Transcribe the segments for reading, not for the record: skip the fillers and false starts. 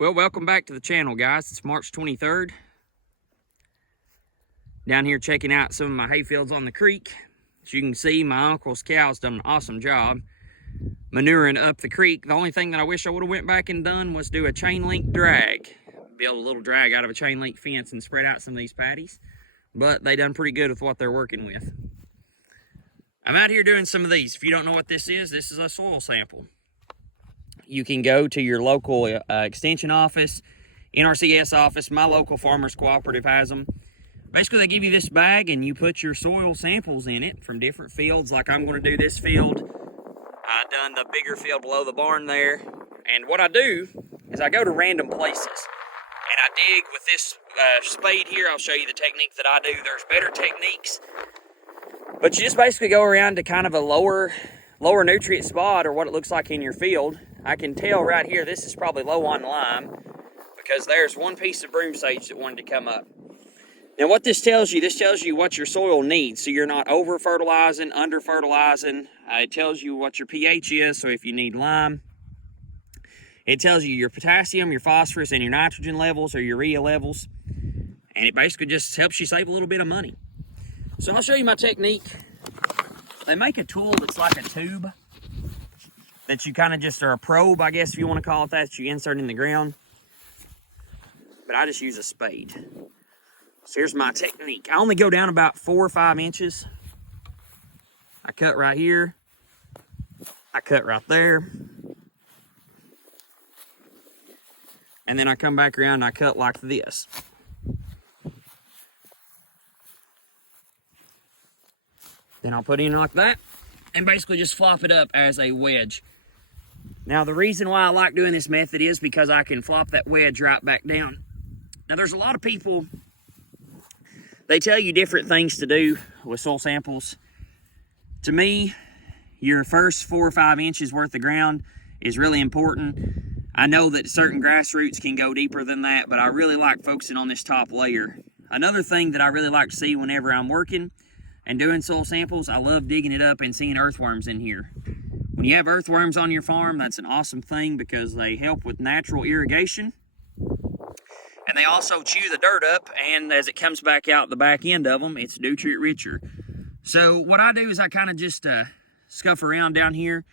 Well, welcome back to the channel, guys. It's March 23rd. Down here checking out some of my hay fields on the creek. As you can see, my uncle's cow's done an awesome job manuring up the creek. The only thing that I wish I would have went back and done was do a chain link drag. Build a little drag out of a chain link fence and spread out some of these patties. But they done pretty good with what they're working with. I'm out here doing some of these. If you don't know what this is a soil sample. You can go to your local extension office, NRCS office. My local farmers cooperative has them. Basically, they give you this bag and you put your soil samples in it from different fields. Like I'm going to do this field. I done the bigger field below the barn there. And what I do is I go to random places and I dig with this spade here. I'll show you the technique that I do. There's better techniques, but you just basically go around to kind of a lower nutrient spot or what it looks like in your field. I can tell right here this is probably low on lime because there's one piece of broom sage that wanted to come up. Now what this tells you what your soil needs. So you're not over fertilizing, under fertilizing. It tells you what your pH is, so if you need lime. It tells you your potassium, your phosphorus, and your nitrogen levels or urea levels. And it basically just helps you save a little bit of money. So I'll show you my technique. They make a tool that's like a tube that you kind of just, or a probe, I guess if you want to call it that you insert in the ground. But I just use a spade. So here's my technique. I only go down about 4 or 5 inches. I cut right here. I cut right there. And then I come back around and I cut like this. Then I'll put it in like that and basically just flop it up as a wedge. Now the reason why I like doing this method is because I can flop that wedge right back down. Now there's a lot of people, they tell you different things to do with soil samples. To me, your first 4 or 5 inches worth of ground is really important. I know that certain grass roots can go deeper than that, but I really like focusing on this top layer. Another thing that I really like to see whenever I'm working and doing soil samples, I love digging it up and seeing earthworms in here. When you have earthworms on your farm, that's an awesome thing because they help with natural irrigation. And they also chew the dirt up, and as it comes back out the back end of them, it's nutrient richer. So what I do is I kind of just scuff around down here.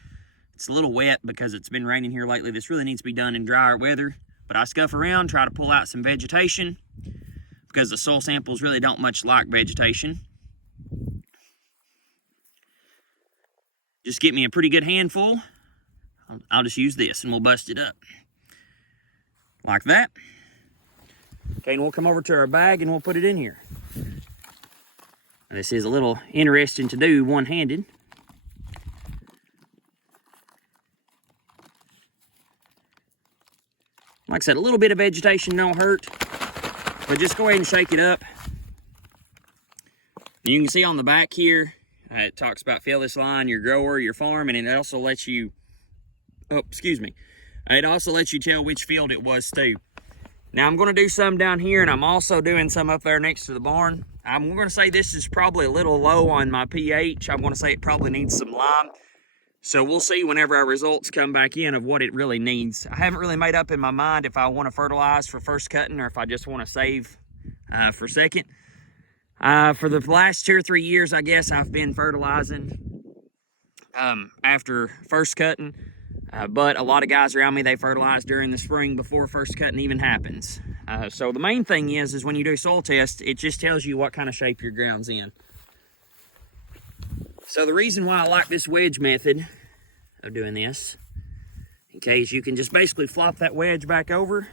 It's a little wet because it's been raining here lately. This really needs to be done in drier weather. But I scuff around, try to pull out some vegetation because the soil samples really don't much like vegetation. Just get me a pretty good handful. I'll just use this and we'll bust it up. Like that. Okay, and we'll come over to our bag and we'll put it in here. Now, this is a little interesting to do one-handed. Like I said, a little bit of vegetation don't hurt, but just go ahead and shake it up. You can see on the back here, it talks about fill this line, your grower, your farm, and it also lets you, it also lets you tell which field it was too. Now I'm going to do some down here, and I'm also doing some up there next to the barn. I'm going to say this is probably a little low on my pH. I'm going to say it probably needs some lime. So we'll see whenever our results come back in of what it really needs. I haven't really made up in my mind if I want to fertilize for first cutting or if I just want to save for second. For the last 2 or 3 years, I guess, I've been fertilizing after first cutting. But a lot of guys around me, they fertilize during the spring before first cutting even happens. So the main thing is when you do soil test, it just tells you what kind of shape your ground's in. So the reason why I like this wedge method of doing this, okay, is you can just basically flop that wedge back over,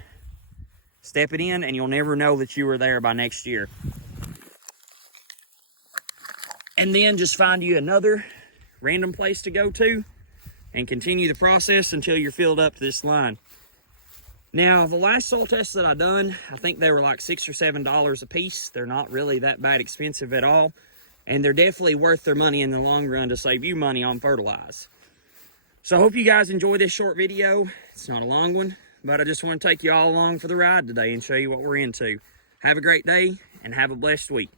step it in, and you'll never know that you were there by next year. And then just find you another random place to go to and continue the process until you're filled up to this line. Now, the last soil tests that I done, I think they were like $6 or $7 a piece. They're not really that bad expensive at all. And they're definitely worth their money in the long run to save you money on fertilize. So I hope you guys enjoy this short video. It's not a long one, but I just want to take you all along for the ride today and show you what we're into. Have a great day and have a blessed week.